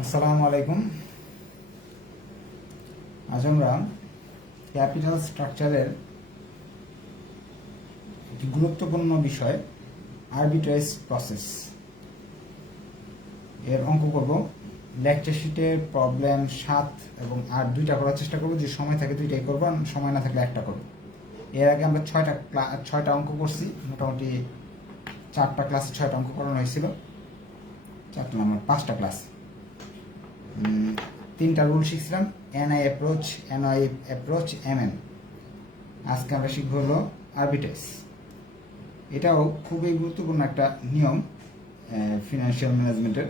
আসসালামু আলাইকুম। আজ আমরা ক্যাপিটাল স্ট্রাকচারের একটি গুরুত্বপূর্ণ বিষয় আরবিট্রেজ প্রসেস এর অঙ্ক করব। লেকচার শিটের প্রবলেম 7 এবং 8 দুইটা করার চেষ্টা করব। যে সময় থাকে দুইটাই করব, সময় না থাকলে একটা করব। এর আগে আমরা ছয়টা অঙ্ক করছি। মোটামুটি 4টা ক্লাসে 6টা অঙ্ক করানো হয়েছিল। 4টা আমার 5টা ক্লাস, 3টা রুল শিখছিলাম, এনআই অ্যাপ্রোচ এমএন। আজকে আমরা শিখব হলো আরবিট্রেজ। এটাও খুবই গুরুত্বপূর্ণ একটা নিয়ম ফিনান্সিয়াল ম্যানেজমেন্টের।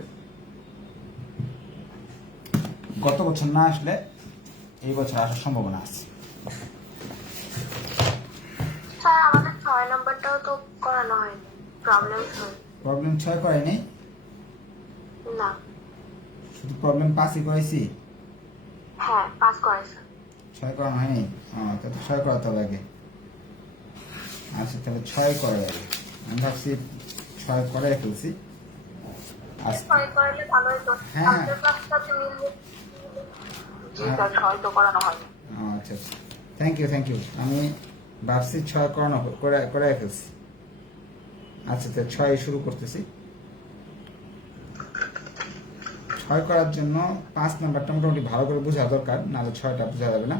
গত বছর না আসলে এই বছর আসার সম্ভাবনা আছে। স্যার আমাদের 6 নাম্বারটাও তো করানো হয়নি, প্রবলেম 6 করাইনি, না শুধু প্রবলেম 5ই করাইছি। হ্যাঁ 5 করাইছে। 6 করানো হয়নি। তাহলে 6 করাতে হবে আগে। আচ্ছা, তাহলে 6 করা যাবে। আমি ভাবছি 6 করাই ফেলছি। 6 করলে ভালো হতো। হ্যাঁ। আজকের ক্লাসটাতে মিলবে। জি স্যার 6 তো করানো হয়নি। আচ্ছা, থ্যাংক ইউ। আমি ভাবছি 6 করাই ফেলছি। আচ্ছা, তো 6 শুরু করতেছি। 6 করার জন্য 5 নাম্বারটা মোটামুটি ভালো করে বোঝা দরকার, নাহলে 6টা বোঝা যাবে না।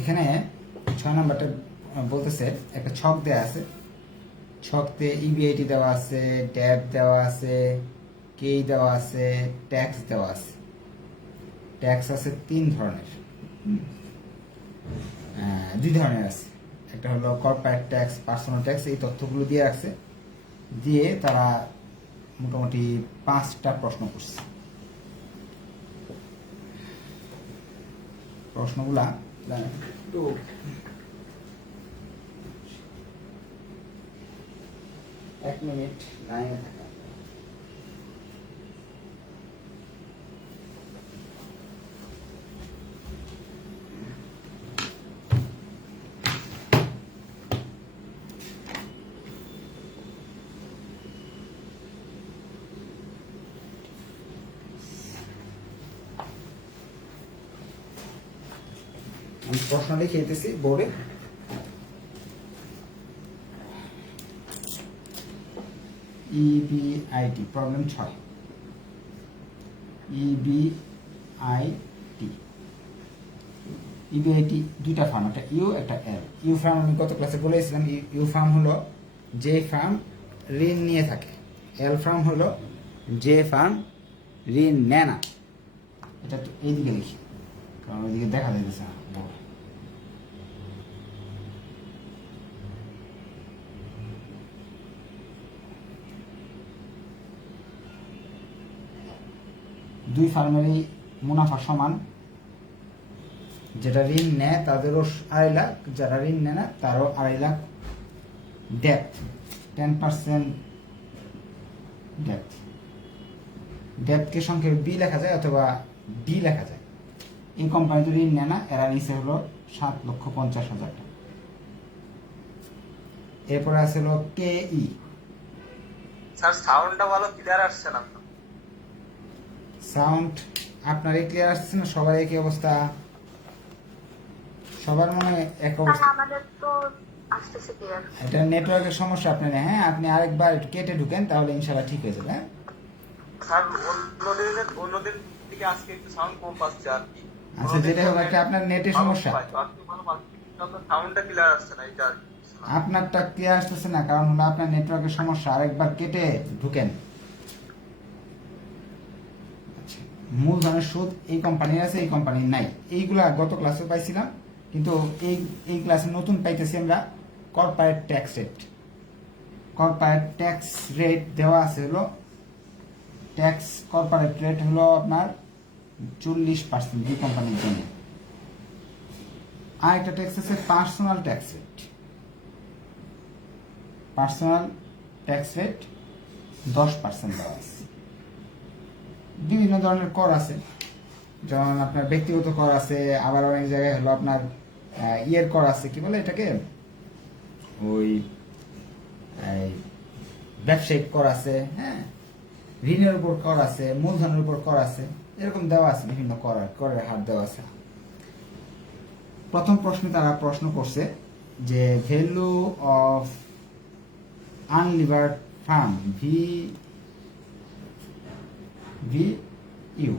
এখানে 6 নাম্বারটা বলতেছে একটা ছক দেওয়া আছে। ছকতে ইবিআইটি দেওয়া আছে, ট্যাব দেওয়া আছে, কে দেওয়া আছে, ট্যাক্স দেওয়া আছে। ট্যাক্স আছে 3 ধরনের, 2 ধরনের আছে। একটা হলো কর্পোরেট ট্যাক্স, পার্সোনাল ট্যাক্স। এই তথ্যগুলো দিয়ে রাখছে, দিয়ে তারা মোটামুটি 5টা প্রশ্ন করছে। প্রশ্নগুলা একটু এক মিনিট লাইনে থাকা। আমি প্রশ্ন লিখে দিতেছি বোর্ডে। EBIT problem 6। ইবিআইটি দুইটা ফার্ম, একটা ইউ একটা এল। ইউ ফার্ম আমি গত ক্লাসে বলেছিলাম। ইউ ফার্ম হলো যে ফার্ম ঋণ নিয়ে থাকে, এল ফার্ম হলো যে ফার্ম ঋণ নেয় না। এটা তো এইদিকে লিখি, কারণ ওইদিকে দেখা যাইতেছে না। দুই ফার্মেরই মুনাফা সমান। যেটা ঋণ নেয় তাদেরও 2.5 লাখ, যারা ঋণ নেয় না তারও 2.5 লাখ ডেপ্থ। 10% ডেপ্থ। ডেপ্থকে সংক্ষেপে বি লেখা যায় অথবা ডি লেখা যায়। এই কোম্পানি তো ঋণ নেয় না, এরা নিচে হলো 7,50,000 টাকা। এরপরে আছে হলো কে ই। স্যার সাউন্ডটা ভালো ক্লিয়ার আসছে না। সাউন্ড আপনার ক্লিয়ার আসছে না? সবার একই অবস্থা? সবার মনে এক অবস্থা? আমাদের তো আসতেছে ক্লিয়ার। এটা নেটওয়ার্কের সমস্যা আপনার। হ্যাঁ, আপনি আরেকবার একটু কেটে ঢুকেন, তাহলে ইনশাআল্লাহ ঠিক হয়ে যাবে। হ্যাঁ স্যার অন্যদিন থেকে আজকে একটু সাউন্ড কম পাচ্ছে আর কি। আচ্ছা, যেটা হোক একটা আপনার নেটের সমস্যা। সাউন্ডটা ক্লিয়ার আসছে না, এটা আপনারটা ক্লিয়ার আসতেছে না, কারণ হলো আপনার নেটওয়ার্কের সমস্যা। আরেকবার কেটে ঢুকেন। মূলধনের সুদ এই কোম্পানির আছে, এই কোম্পানির নাই। এইগুলা গত ক্লাসে পাইছিলাম, কিন্তু এই ক্লাসে নতুন পাইতেছি আমরা corporate tax rate. Corporate tax rate দেওয়া আছে হলো, ট্যাক্স কর্পোরেট রেট হলো আপনার 40% দুই কোম্পানির জন্য। আর একটা ট্যাক্স আছে personal tax rate. Personal tax rate 10% দেওয়া আছে। বিভিন্ন ধরনের কর আছে, যেমন আপনার ব্যক্তিগত কর আছে, আবার অনেক জায়গায় হলো আপনার ইয়ের কর আছে, কি বলে এটাকে, ওই এই ব্যবসায়িক কর আছে, হ্যাঁ, ঋণের উপর কর আছে, মূলধনের উপর কর আছে, এরকম দেওয়া আছে, বিভিন্ন করের হার দেওয়া আছে। প্রথম প্রশ্নে তারা প্রশ্ন করছে যে value of unlevered firm VU,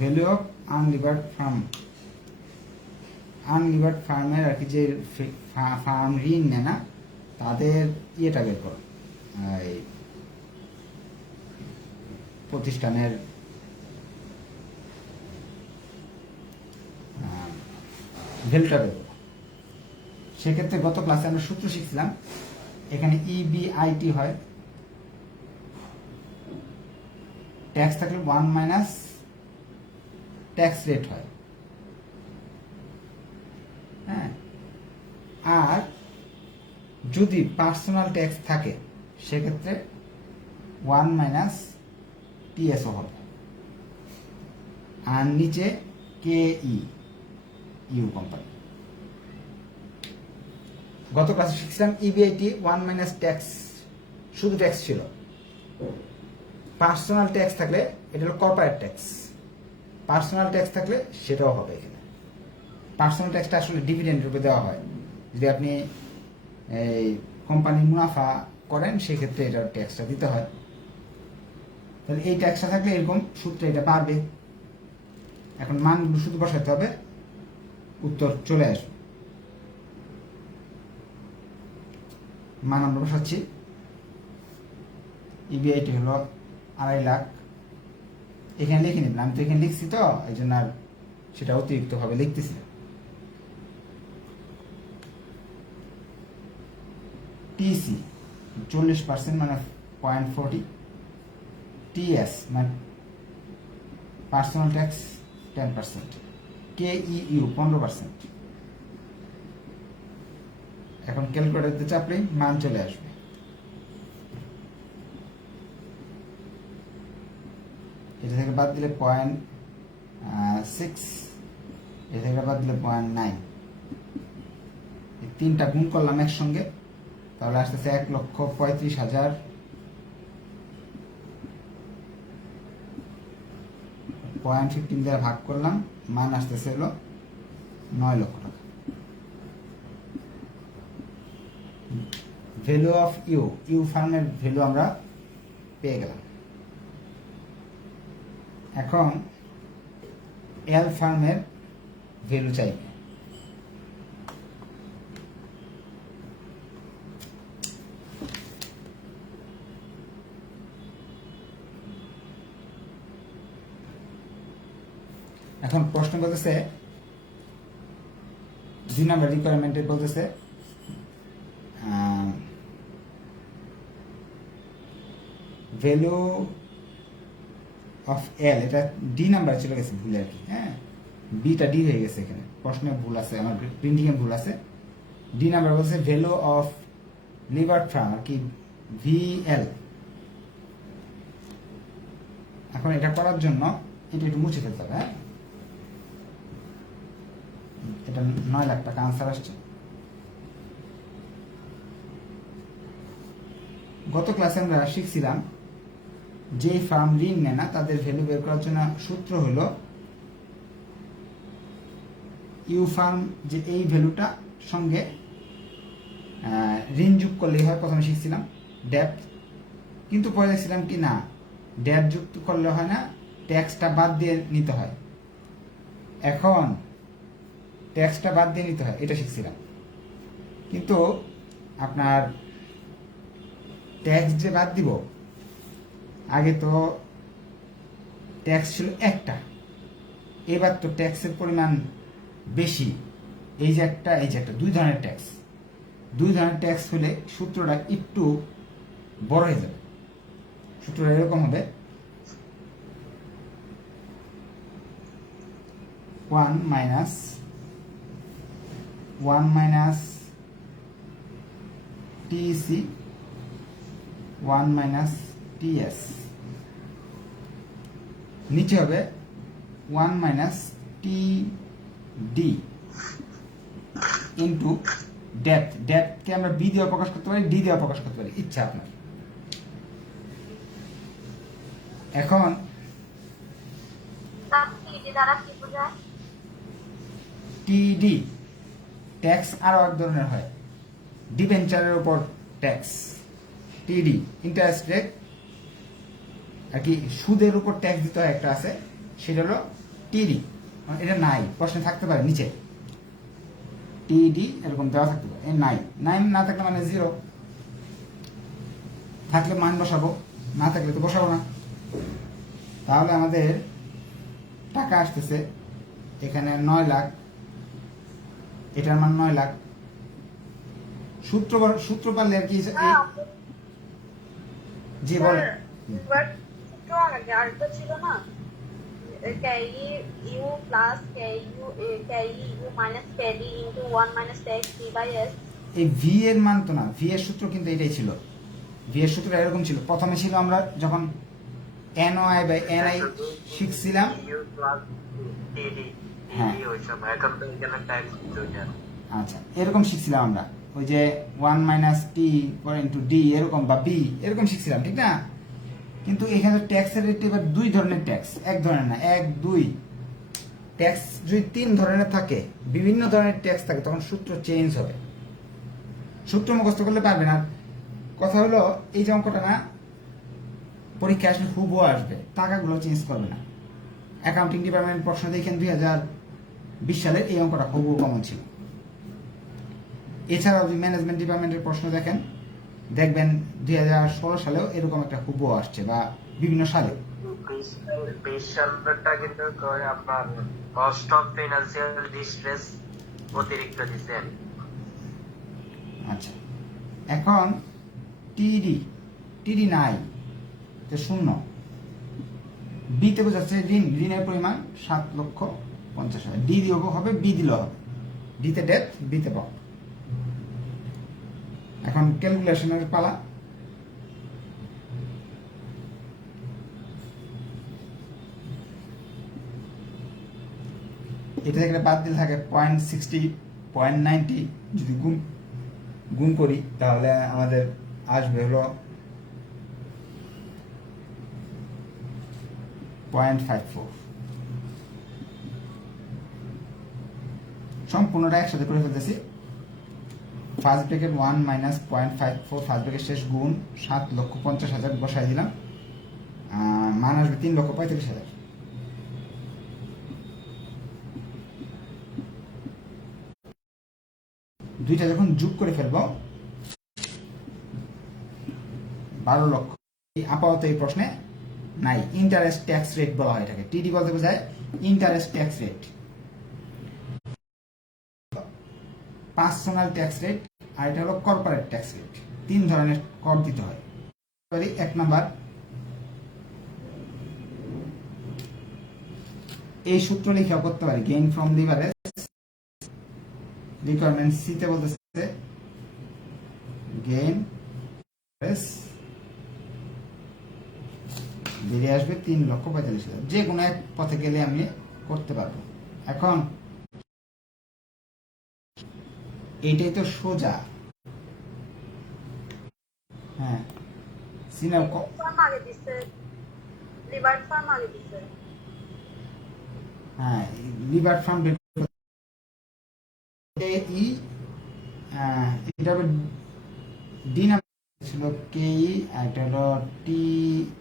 value of unlevered ফার্মের আর কি, যে ফার্ম ঋণ নেয় না তাদের ইয়েটা বের করো, এই প্রতিষ্ঠানের ভ্যালুটা বের করো। সেক্ষেত্রে গত ক্লাসে আমরা সূত্র শিখছিলাম, এখানে EBIT হয়, ট্যাক্স থাকলে 1 মাইনাস ট্যাক্স রেট হয়, হ্যাঁ, আর যদি পার্সোনাল ট্যাক্স থাকে সেক্ষেত্রে 1 মাইনাস TSO হবে, আর নিচে KEU কোম্পানি। গত ক্লাসে শিখছিলাম EBIT 1 মাইনাস ট্যাক্স, শুধু ট্যাক্স ছিল। পার্সোনাল ট্যাক্স থাকলে এটা হলো কর্পোরেট ট্যাক্স, পার্সোনাল ট্যাক্স থাকলে সেটাও হবে এখানে। পার্সোনাল ট্যাক্সটা আসলে ডিভিডেন্ড রূপে দেওয়া হয়, যদি আপনি এই কোম্পানির মুনাফা করেন সেক্ষেত্রে এটার ট্যাক্সটা দিতে হয়। তাহলে এই ট্যাক্সটা থাকলে এরকম সূত্রে এটা পারবে। এখন মানগুলো শুধু বসাতে হবে, উত্তর চলে আসবে। মান আমরা বসাচ্ছি, EBIT হলো 2.5 লাখ, এখানে লিখে নিলাম, আমি তো এখানে লিখছি তো এই জন্য আর সেটা অতিরিক্ত ভাবে লিখতেছি না। TC 40% মানে 0.40, TS মানে পার্সোনাল ট্যাক্স 10%, KEU 15%। এখন ক্যালকুলেটরতে চাপলেই মান চলে আসবে। এটা থেকে বাদ দিলে 0.6, এটা থেকে বাদ দিলে 0.9, এই তিনটা গুণ করলাম একসঙ্গে, তাহলে আসতেছে 1,35,000, 0.15 দিয়ে ভাগ করলাম, মান আসতেছে হলো 9 লক্ষ টাকা। ভ্যালু অফ ইউ ফার্মের ভ্যালু আমরা পেয়ে গেলাম। এখন এল ফার্মের ভ্যালু চাইবে। এখন প্রশ্ন বলতেছে, 2 নাম্বার রিকোয়ারমেন্টে বলতেছে ভ্যালু অফ এল, এটা ডি নাম্বার চলে গেছে ভুলে আর কি, হ্যাঁ, বিটা ডি হয়ে গেছে, এখানে প্রশ্নে ভুল আছে, আমার প্রিন্টিং এ ভুল আছে। ডি নাম্বার বলছে ভ্যালু অফ লিভার ফার্ম আর কি, VL। এখন এটা করার জন্য এটা একটু মুছে ফেলতে হবে, হ্যাঁ, এটা 9 লাখ টাকা আনসার আসছে। গত ক্লাসে আমরা শিখছিলাম যে ফার্ম ঋণ নেয় না তাদের ভ্যালু বের করার জন্য সূত্র হলো ইউ ফার্ম, যে এই ভ্যালুটা সঙ্গে ঋণ যোগ করলেই হয়, প্রথমে শিখছিলাম ডেপ্ট, কিন্তু পরে দেখছিলাম কি না, ডেপ্ট যুক্ত করলে হয় না, ট্যাক্সটা বাদ দিয়ে নিতে হয়। এখন ট্যাক্সটা বাদ দিয়ে নিতে হয়, এটা শিখছিলাম, কিন্তু আপনার ট্যাক্স যে বাদ দিব, আগে তো ট্যাক্স ছিল একটা, এবার তো ট্যাক্সের পরিমাণ বেশি, এই যে একটা, এই যে একটা, 2 ধরনের ট্যাক্স। 2 ধরনের ট্যাক্স হলে সূত্রটা একটু বড় হয়ে যাবে। সূত্রটা এরকম হবে, 1 মাইনাস TC 1 মাইনাস TS, নিচে হবে one minus T D into depth. ডেপথকে আমরা বি দিয়ে প্রকাশ করতে পারি, ডি দিয়ে প্রকাশ করতে পারি, ইচ্ছা আপনার। এখন স্যার টিডি দ্বারা কি বোঝায়? টিডি ট্যাক্স আরো এক ধরনের হয়, ডিবেঞ্চারের উপর ট্যাক্স। টিডি ইন্টারেস্ট রেট, আর কি সুদের উপর ট্যাক্স দিতে হয় একটা আছে, সেটা হলো টিডি। এটা নাই, প্রশ্নে থাকতে পারে নিচে টিডি এরকম দেওয়া থাকতে পারে, নাই নাই না থাকলে মানে জিরো, থাকলে মান বসাবো, না থাকলে তো বসাবো না। তাহলে আমাদের টাকা আসতেছে এখানে 9 লাখ, এটার মান 9 লাখ। সূত্র পারলে আর কি জি বলে আরেকটা ছিল না, KE U plus KE U minus KD into 1 minus X D by S. এই ভি এর মান তো না, ভি এর সূত্র কিন্তু এটাই ছিল। ভি এর সূত্র এরকম ছিল, প্রথমে ছিল আমরা যখন NOI বাই NI শিখছিলাম। হ্যাঁ আচ্ছা, এরকম শিখছিলাম আমরা, ওই যে 1 মাইনাস টি ইন্টু ডি এরকম, বা বি এরকম শিখছিলাম, ঠিক না? কিন্তু এখানে ট্যাক্সের রেট এবার দুই ধরনের ট্যাক্স, এক ধরনের না, এক দুই ট্যাক্স যদি তিন ধরনের থাকে, বিভিন্ন ধরনের ট্যাক্স থাকে, তখন সূত্র চেঞ্জ হবে। সূত্র মুখস্থ করলে পারবেন। আর কথা হলো এই যে অঙ্কটা না, পরীক্ষা আসলে হুবহু আসবে, টাকাগুলো চেঞ্জ করবে না। অ্যাকাউন্টিং ডিপার্টমেন্ট প্রশ্ন দেখেন 2020 সালের এই অঙ্কটা হুবহু কমন ছিল। এছাড়াও যদি ম্যানেজমেন্ট ডিপার্টমেন্টের প্রশ্ন দেখেন, দেখবেন 2016 সালেও এরকম একটা হুবহু আসছে, বা বিভিন্ন সালে। 20 সালটা কিন্তু আপনার কস্ট অফ ফিনান্সিয়াল ডিস্ট্রেস অতিরিক্ত দিচ্ছেন। আচ্ছা, এখন টিডি নাই, তো শূন্য। বিতে বোঝাচ্ছে ঋণের পরিমাণ 7,50,000। ডি দিয়েও হবে, বি দিলেও হবে। ডিতে ডেট, বিতে পাও। এখন ক্যালকুলেশনের পালা। এটা থেকে বাদ দিলে থাকে 0.60, 0.90। যদি গুণ করি তাহলে আমাদের আসবে হলো 0.54। সম্পূর্ণটা একসাথে করে ফেলতেছি। First bracket 1 minus 0.54, first bracket শেষ, গুণ 7,50,000 বসাই দিলাম, মান আসবে 3,35,000। দুইটা যখন যোগ করে ফেলবো 12 লক্ষ। আপাতত এই প্রশ্নে নাই। ইন্টারেস্ট ট্যাক্স রেট বলা হয় এটাকে। টিডি বলতে বোঝায় interest tax rate, personal tax rate, আর এটা হলো কর্পোরেট ট্যাক্স রেট। তিন ধরনের কর দিতে হয়। এক নাম্বার, এই সূত্র লিখা করতে পারি, গেইন ফ্রম লিভারেজ। রিকোয়ারমেন্ট সিতে বলতেছে গেইন বেরিয়ে আসবে 3,45,000। যে কোনো এক পথে গেলে আমি করতে পারবো। এখন এইটাই তো সোজা। হ্যাঁ, হ্যাঁ, লিভার ফার্ম এটা হবে ডি নাম্বার ছিল কেই, আর এটা হলো TCTS।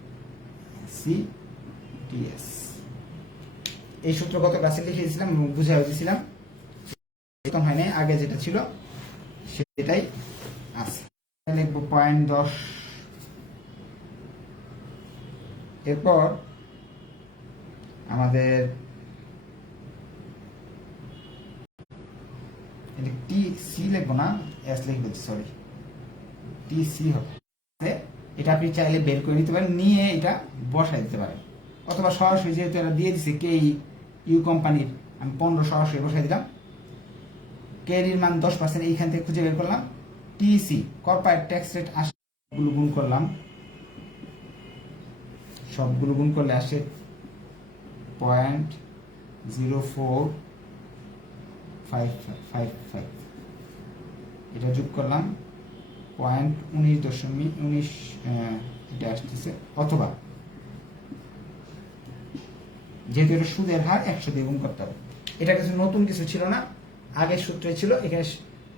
এই সূত্র গত ক্লাসে লিখেছিলাম, বুঝাই দিয়েছিলাম, হয় নাই, আগে যেটা ছিল সেটাই আছে। লিখবো 0.10। এরপর আমাদের TC লিখবো না, S লিখবো, সরি, TC হবে। এটা আপনি চাইলে বের করে নিতে পারেন, নিয়ে এটা বসাই দিতে পারেন, অথবা সরাসরি যেহেতু এরা দিয়ে দিচ্ছে কে ইউ কোম্পানির, আমি 15 সরাসরি বসাই দিলাম। কেরির মান 10%, এইখান থেকে খুঁজে বের করলাম। টিসি কর্পোরেট ট্যাক্স রেট 80 গুণ করলাম, সবগুলো গুণ করলে আসে 0.0455 এটা যোগ করলাম 0.19 এটা আসতেছে, অথবা যেহেতু এটা সুদের হার 100 দিয়ে গুণ করতে হবে। এটা কিছু নতুন কিছু ছিল না, আগের সূত্রে ছিল। এখানে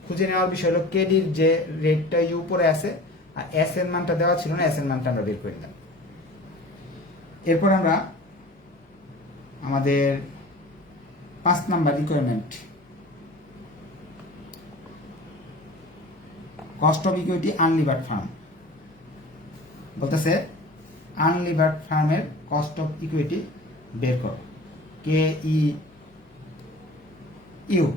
খুঁজে নেওয়ার বিষয় হলো কেডির যে রেটটা উপরে আছে আর এস এর মানটা দেওয়া ছিল না, এস এর মানটা আমরা বের করে দিলাম। এরপর আমরা আমাদের 5 number requirement, cost of equity unlevered firm বলতেছে আনলিভার্ড ফার্মের কস্ট অফ ইকুইটি বের করো, কে ই ইউ।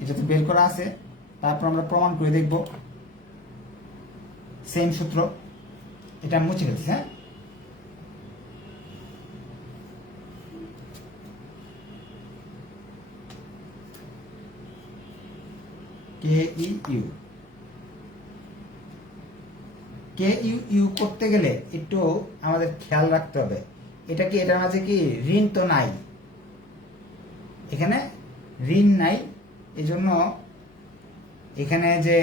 এটা তো বের করা আছে, তারপর আমরা প্রমাণ করে দেখব। সেম সূত্র, এটা আমি মুছে ফেলছি। হ্যাঁ, কে ইউ করতে গেলে একটু আমাদের খেয়াল রাখতে হবে, এটা কি এটার মাঝে কি ঋণ তো নাই, এখানে ঋণ নাই। এই জন্য এখানে যে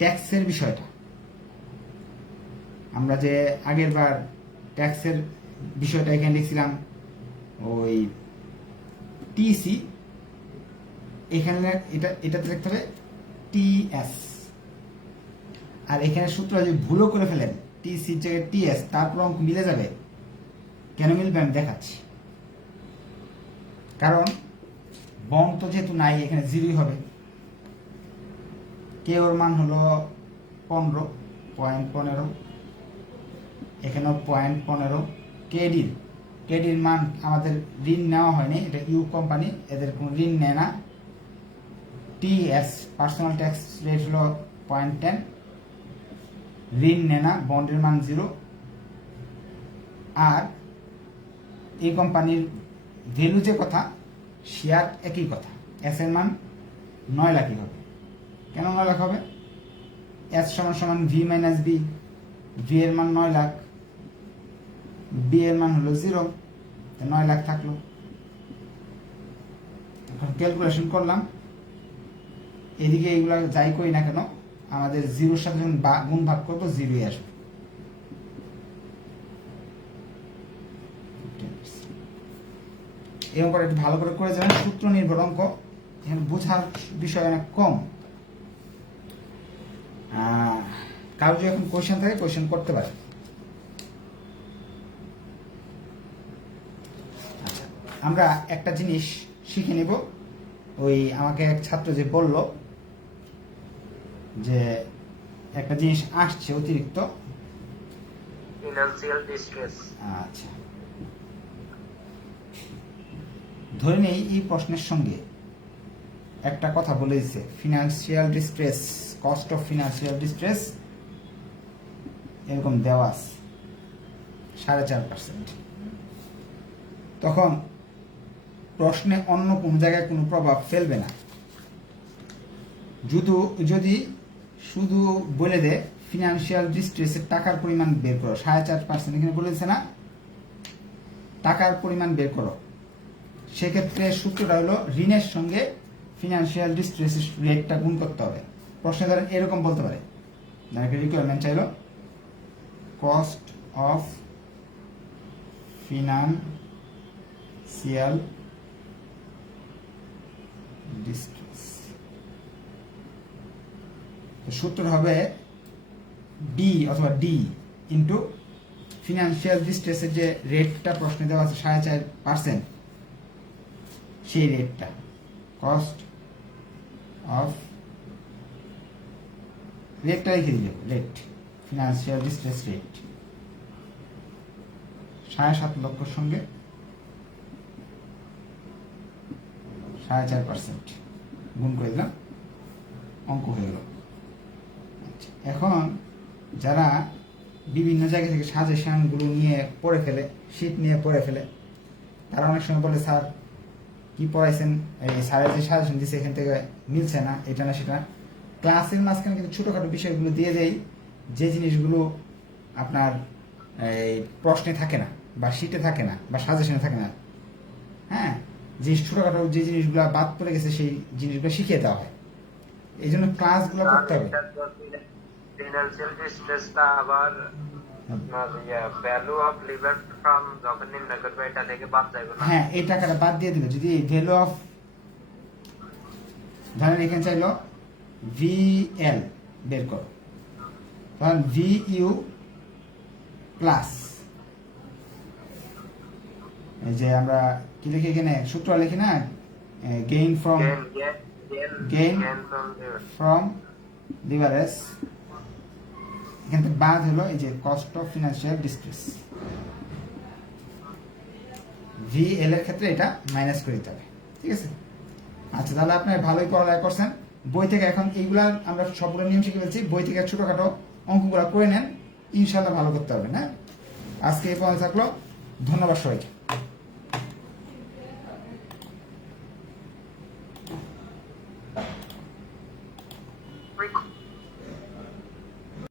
ট্যাক্সের বিষয়টা, আমরা যে আগের বার ট্যাক্সের বিষয়টা এখানে লিখছিলাম ওই টিসি, এখানে এটাতে লিখতে হবে টিএস। আর এখানে সূত্র যদি ভুলও করে ফেলেন টিসি জায়গায় টিএস, তারপর অঙ্ক মিলে যাবে। কেন মিলবে আমি দেখাচ্ছি। কারণ বন্ড তো যেহেতু নাই, এখানে 0 হবে। কে ওর মান হলো 15.15, এখানেও 0.15। কেডির মান আমাদের ঋণ নেওয়া হয়নি, এটা ইউ কোম্পানি, এদের কোনো ঋণ নেয় না। টিএস পার্সোনাল ট্যাক্স রেট হলো 0.10, ঋণ নেয় না, বন্ডের মান 0। আর এই কোম্পানির ভ্যালু যে কথা, শেয়ার একই কথা। এস এর মান 9 লাখই হবে। কেন 9 লাখ হবে? এস সমান সমান ভি মাইনাস বি, ভি এর মান 9 লাখ, বি এর মান হলো 0, 9 লাখ থাকলো। এখন ক্যালকুলেশন করলাম, এদিকে এইগুলা যাই করি না কেন, আমাদের 0-র সাথে যখন গুণ ভাগ করবো 0-ই আসবে। এরকম করে একটু ভালো করে যাবেন। সূত্র নির্ভর অঙ্ক, এখানে বোঝার বিষয় অনেক কম। কারো যদি এখন কোয়েশ্চেন থাকে কোয়েশ্চেন করতে পারে। আচ্ছা, আমরা একটা জিনিস শিখে নিব। ওই আমাকে এক ছাত্র যে বলল যে একটা জিনিস আসছে অতিরিক্ত, ফিনান্সিয়াল ডিস্ট্রেস। আচ্ছা, ধরে নেই এই প্রশ্নের সঙ্গে একটা কথা বলে দিচ্ছে, financial distress, cost of financial distress এরকম দেওয়া আছে 4.5%। তখন প্রশ্নে অন্য কোন জায়গায় কোনো প্রভাব ফেলবে না। যদি শুধু বলে দেয় ফিনান্সিয়াল ডিস্ট্রেসের টাকার পরিমাণ বের করো, 4.5% এখানে বলে দিচ্ছে না, টাকার পরিমাণ বের করো, সেক্ষেত্রে সূত্রটা হলো ঋণের সঙ্গে ফিনান্সিয়াল ডিস্ট্রেসের রেটটা গুণ করতে হবে। প্রশ্নে ধরেন এরকম বলতে পারে, রিকোয়ারমেন্ট চাইলো কস্ট অফ ফিনান্সিয়াল ডিস্ট্রেস, সূত্র হবে বি অথবা ডি ইন্টু ফিনান্সিয়াল ডিস্ট্রেসের যে রেটটা প্রশ্নে দেওয়া আছে 4.5%, সেই রেটটা কস্ট অফ রেটটা লিখে দিলে রেট, ফিনান্সিয়াল ডিস্ট্রেস রেট 7.5 লক্ষর সঙ্গে 4.5% গুণ করে দিলাম, অঙ্ক হয়ে গেল। এখন যারা বিভিন্ন জায়গা থেকে সাজেশনগুলো নিয়ে পড়ে ফেলে, শীট নিয়ে পড়ে ফেলে, তারা অনেক সময় বলে স্যার কি পড়াইছেন, এই স্যারের যে সাজেশন দিচ্ছে এখান থেকে মিলছে না, এটা না সেটা। ক্লাসের মাঝখানে কিন্তু ছোটখাটো বিষয়গুলো দিয়ে দেই, যে জিনিসগুলো আপনার এই প্রশ্নে থাকে না বা শিটে থাকে না বা সাজেশনে থাকে না। হ্যাঁ, যে ছোটখাটো যে জিনিসগুলো বাদ পড়ে গেছে সেই জিনিসগুলো শিখিয়ে দেওয়া হয়। এই জন্য ক্লাসগুলো করতে হবে। ফিনান্সিয়াল ডিস্ট্রেসটা আবার আপনার ভ্যালু অফ লিভার ফ্রম যখন নির্ণয় করবে এটা থেকে বাদ যাবে না। হ্যাঁ, এই টাকাটা বাদ দিয়ে দিবে। যদি ভ্যালু অফ, ধরেন এখানে চাইলো VL বের করো, তখন VU প্লাস, এই যে আমরা কি লিখি এখানে সূত্র লিখি না, gain from gain from leverage, এখান থেকে বাদ হলো এই যে cost of financial distress. VL এর ক্ষেত্রে এটা মাইনাস করে দিতে হবে। ঠিক আছে? আচ্ছা, তাহলে আপনি ভালোই পড়ালেখা করছেন। বই থেকে এখন এইগুলা আমরা সবগুলো নিয়ম শিখে ফেলছি, বই থেকে ছোটখাটো অঙ্কগুলো করে নেন, ইনশাল্লাহ ভালো করতে পারবেন। হ্যাঁ, আজকে এই পর্যন্ত থাকলো। ধন্যবাদ সবাইকে।